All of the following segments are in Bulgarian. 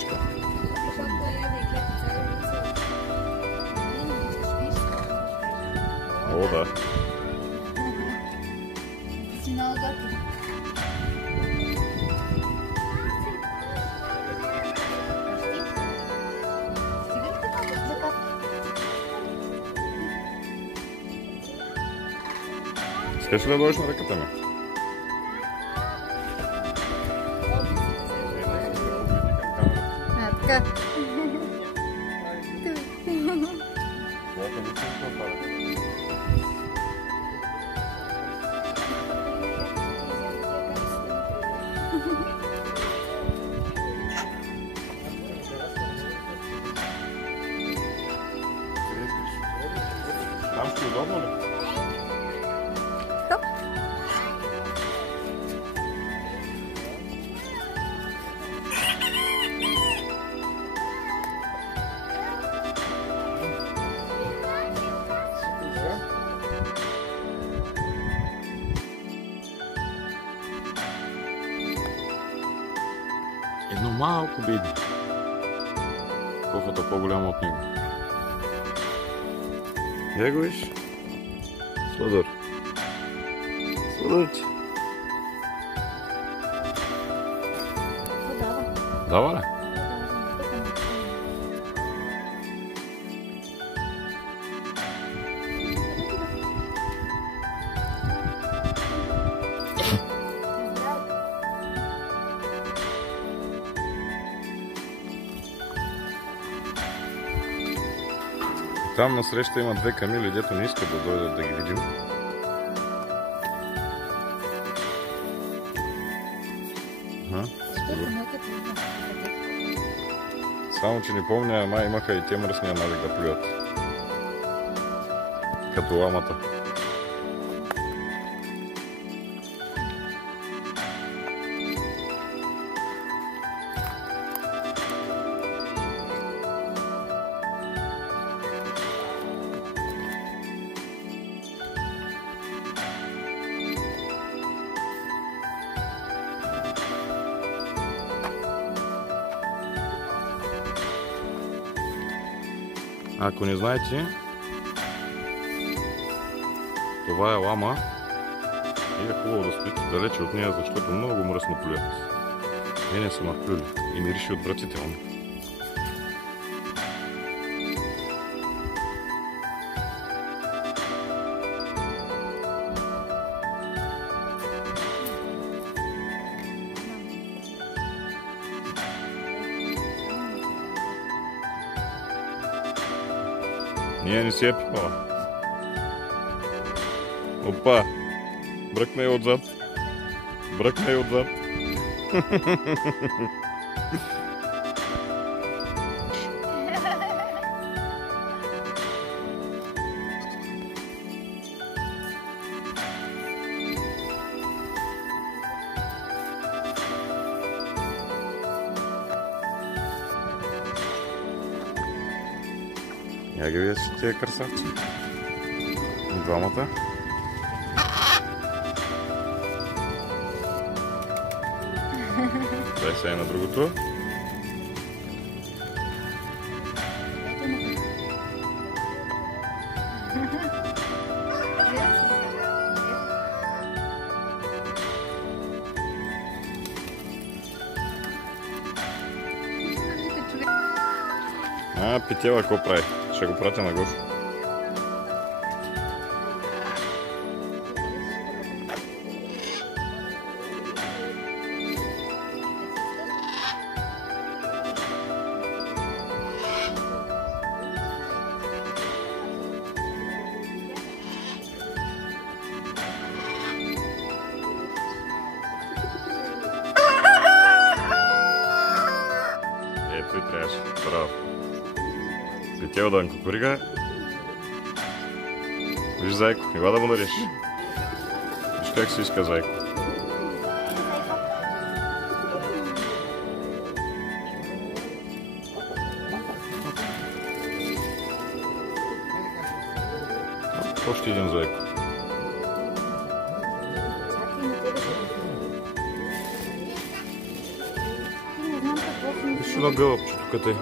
зайчка. О, да. Искаш ли да дойдеш на ръката ми? Така. Там ще удобно ли? Едно малко беби. Кофата по-голяма от него. Я го виж? Сладър. Сладърче. Дава ли? Там насреща има две камили, дето не искат да дойдат да ги видим. Само, че не помня, май имаха и те мръсния навик да плюят. Като ламата. Ако не знаете, това е лама и е хубаво да спите далече от нея, защото много мръсно плюят. Мене са наплюли и мирише отвратително. Ние не си е пипала. Опа! Бръкна я отзад. Бръкна я отзад. Я ги видя си тия красавци. И двамата. Дай сега на другото. Петела какво прави? Ще го пратя на Гошо. Ето и трябваше. Браво. Петел да кукурига. Виж зайко, ела да му дариш. Виж как се иска зайко. Още един зайко. с едно гълъбче тук те.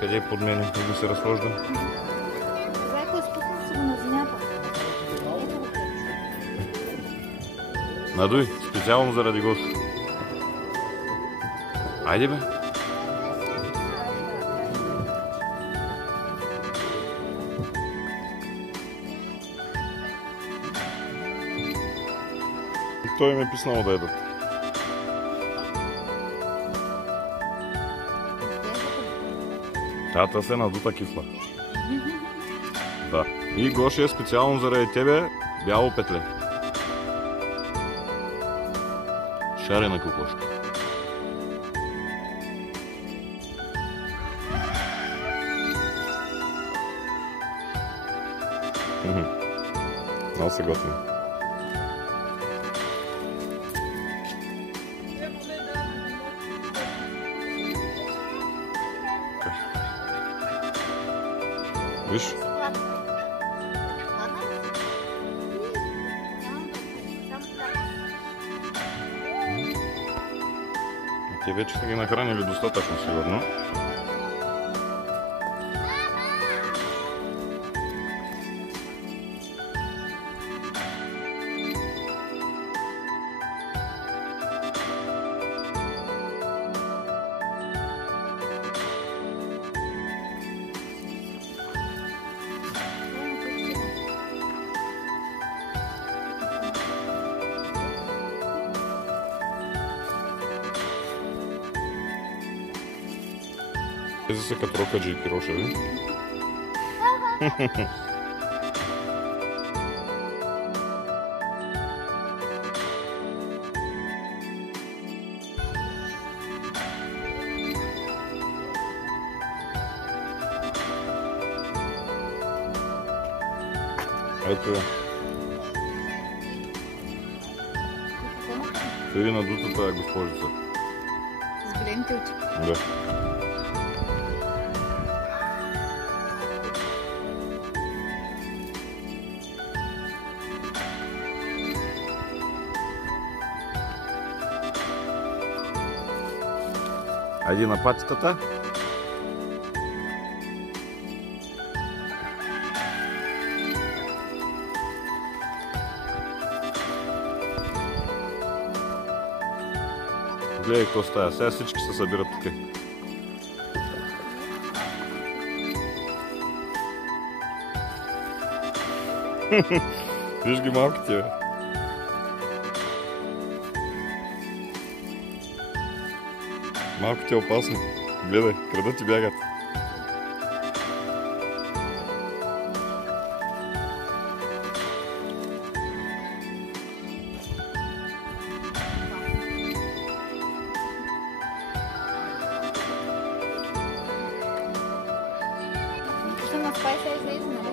Къде е под мене? Да се разхождам. Зайко, изпусна си го на земята. Надуй, специално заради Гошо. Айде бе. И той им е писнал да едат. Тата се надута кифла. Да. И Гоши е специално заради тебе бяло петле. Шарена кокошка. Много се готвим. Виж? Те вече са ги нахранили достатъчно, сигурно. Тези са като рокаджи и пирошеви. Ето я. Тъй надутата е госпожица. С големите очи. Да. Айди на патитата. Гледай какво става. Сега всички се събират тук. Виж ги малките, бе. Малките е опасно. Гледай, крадат и бягат. Ще на спай се излезе, нали?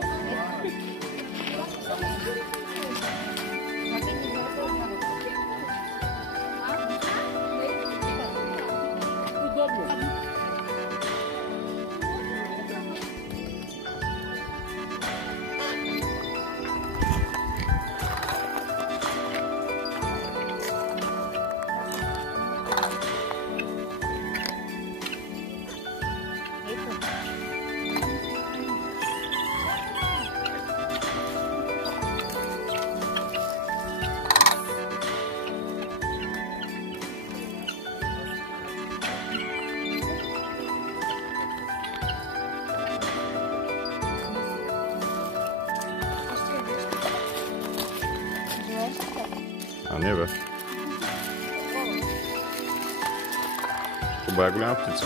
А не бе. Това е голяма птица.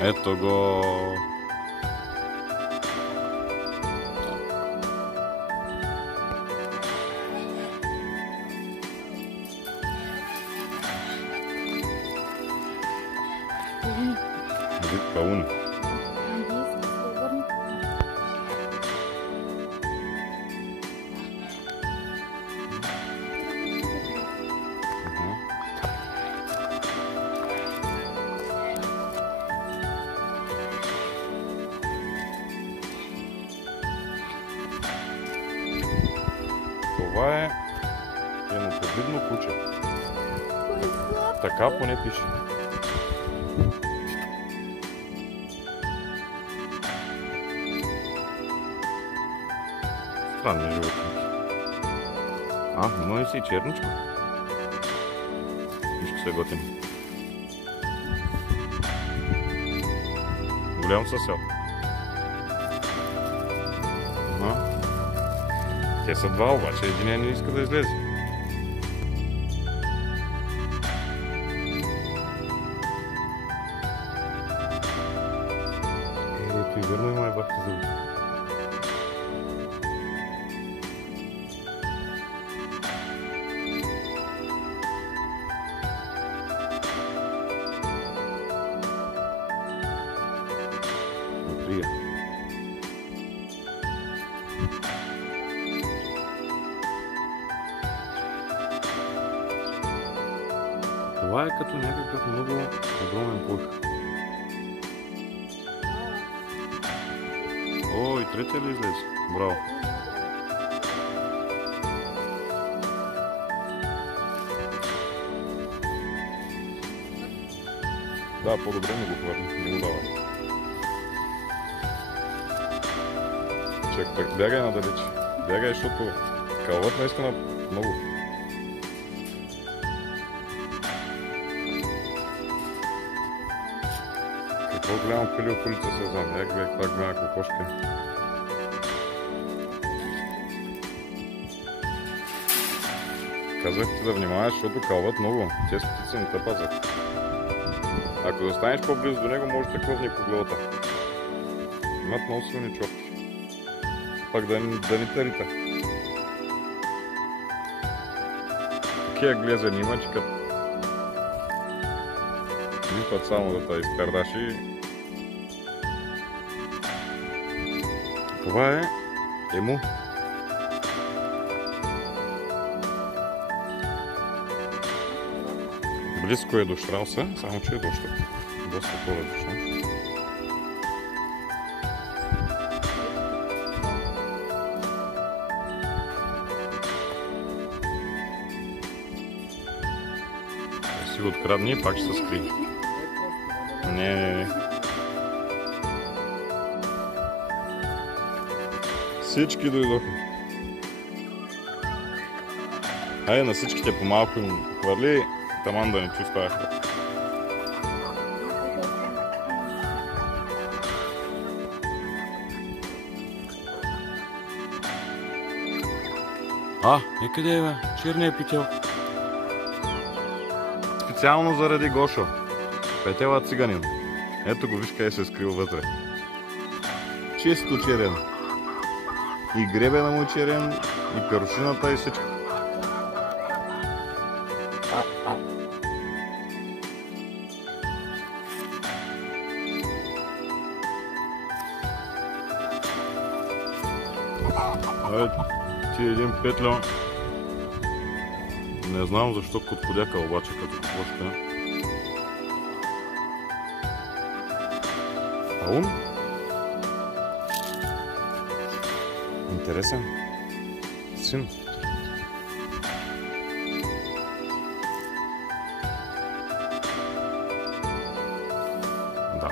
Ето го. Вид пауни. Това е клиноподобно куче. Така поне пише. Странни животинки. Има ли си черничко? Вижте се готин. Голям съсел. Те са два, обаче един не иска да излезе. Ето и верно има бахте зъби. Това е като някакъв много огромен плъх. О, и третия ли излезе? Браво! Да, по-добре не го хвърли, не го давай. Чак, бягай надалеч. Бягай, защото кълват наистина много. Какво голямо пили от улица се знам. Гледай, пак голяма кокошка. Казах ти да внимаваш, защото кълват много. Те птици не те пазят. Ако застанеш по-близо до него, може да клъзне по главата. Имат много силни чопки. Пак да ни тарита. Такива глезени има, че като един път само да те изпердаши. Това е ему. Близко е до щрауса, само че е доста по-различно. Си го открадни и пак ще се скри. Не. Всички дойдоха. Хайде на всичките по-малко им хвърли, таман да не чувстваха. Къде е, бе? Черния пител. Специално заради Гошо. Петела циганин. Ето го, виж къде се е скрил вътре. Чисто черен. И гребена му черен, и перушината, и всичко. Ти един петля. Не знам защо коткодяка обаче като кошка. Аун? Интересен. Син. Да.